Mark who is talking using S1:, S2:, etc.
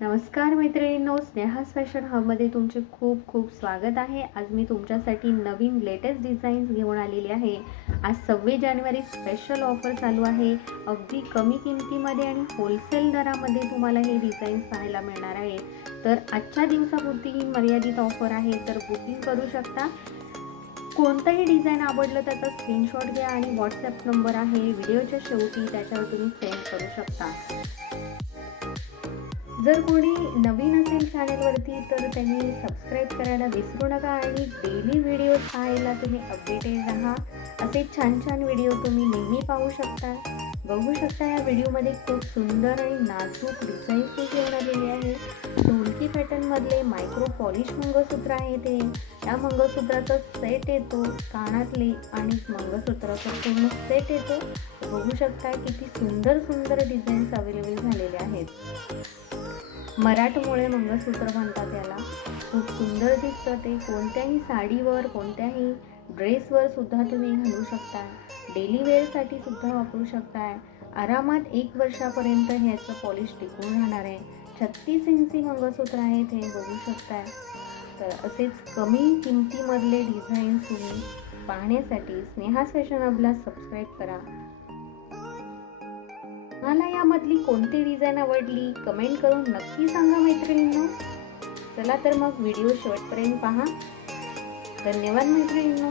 S1: नमस्कार मैत्रिणींनो स्नेहा फॅशन हबमध्ये तुमचे खूप खूप स्वागत आहे. आज मी तुमच्यासाठी नवीन लेटेस्ट डिझाईन्स घेऊन आलेली आहे. आज सव्वीस जानेवारी स्पेशल ऑफर चालू आहे. अगदी कमी किमतीमध्ये आणि होलसेल दरामध्ये तुम्हाला हे डिझाईन्स पाहायला मिळणार आहे. तर आजच्या दिवसापुरती ही मर्यादित ऑफर आहे तर बुकिंग करू शकता. कोणतंही डिझाईन आवडलं त्याचा स्क्रीनशॉट घ्या आणि व्हॉट्सॲप नंबर आहे. व्हिडिओच्या शेवटी त्याच्यावर तुम्ही सेंड करू शकता. जर कोणी नवीन असेल चॅनलवरती तर त्यांनी सबस्क्राईब करायला विसरू नका आणि डेली व्हिडिओ पाहायला तुम्ही अपडेटेड राहा. असे छान छान व्हिडिओ तुम्ही नेहमी पाहू शकता. बघू शकता या व्हिडिओमध्ये खूप सुंदर आणि नाजूक डिझाईन्स घेऊन आलेली आहे. ढोलकी पॅटर्नमधले मायक्रो पॉलिश मंगळसूत्र आहे ते. या मंगळसूत्राचा सेट येतो कानातले आणि मंगळसूत्राचा पूर्ण सेट येतो. बघू शकता किती सुंदर सुंदर डिझाईन्स अवेलेबल झालेले आहेत. मराठमोळे मंगळसूत्र म्हणतात याला. खूप सुंदर दिसतं ते. कोणत्याही साडीवर कोणत्याही ड्रेसवर सुद्धा तुम्ही घालू शकता डेली वेअरसाठी सुद्धा वापरू शकताय. आरामात एक वर्षापर्यंत ह्याचं पॉलिश टिकून राहणार आहे. छत्तीस इंची मंगळसूत्र आहेत हे बघू शकताय. तर असेच कमी किमतीमधले डिझाईन्स तुम्ही पाहण्यासाठी स्नेहास फॅशन आपला सबस्क्राईब करा. मला यामधली कोणती डिझाईन आवडली? कमेंट करून नक्की सांगा मैत्रिणींनो. चला तर मग व्हिडिओ शेवटपर्यंत पहा. धन्यवाद मैत्रिणींनो.